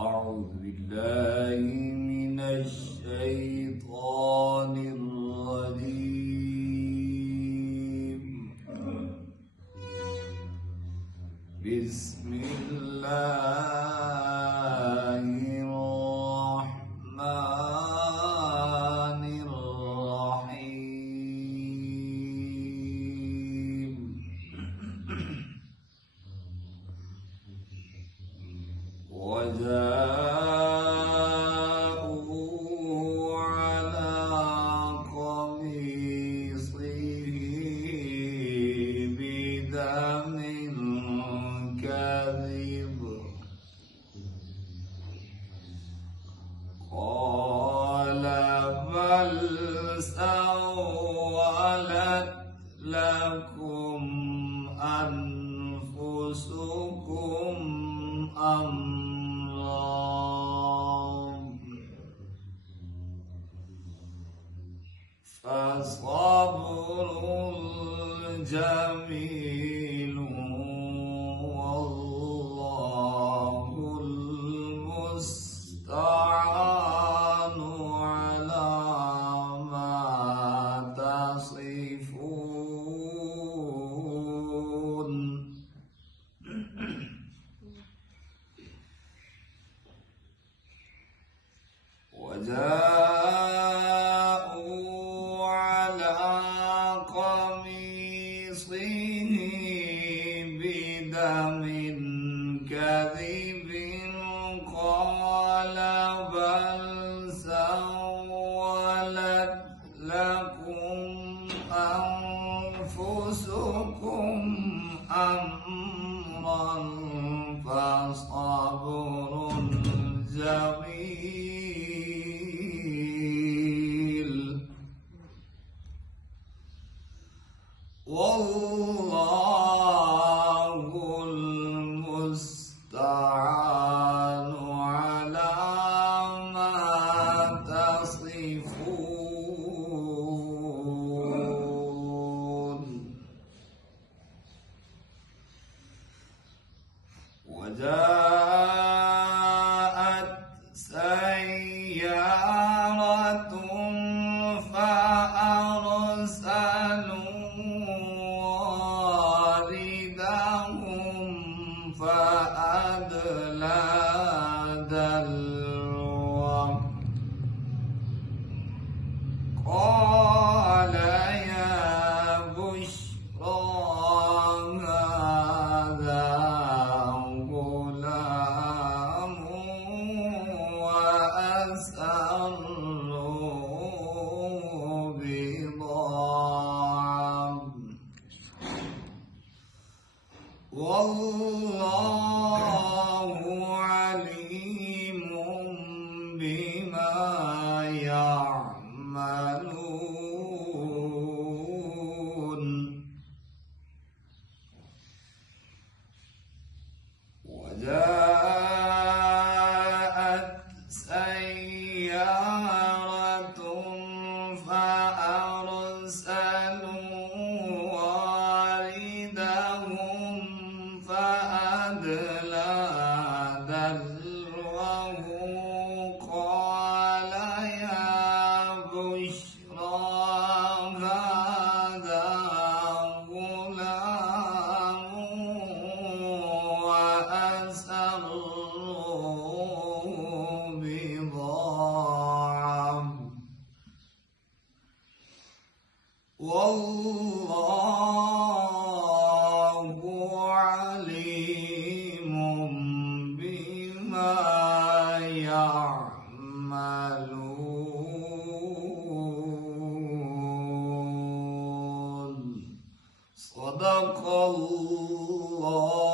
أعوذ بالله من الشيطان الرجيم. بسم الله الرحمن الرحيم. وجاءوا على قميصه بدم كذب قال بل سولت لكم أنفسكم فصبر جميل والله المستعان على ما تصفون. وجاءوا على قميصه بدم كذب قال بل سولت لكم أنفسكم أمرا فصبر جميل والله المستعان على ما تصفون. وجاءت سيارة فأرسلوا واردهم فأدلى دلوه قال يا بشرى هذا غلام وأسروا بضاعة والله عليم بما يعملون. وجاءت سيارة فأرسلوا واردهم فأدلى دلوه قال يا بشرى هذا غلام وأسروا بضاعة والله عليم بما يعملون. صدق الله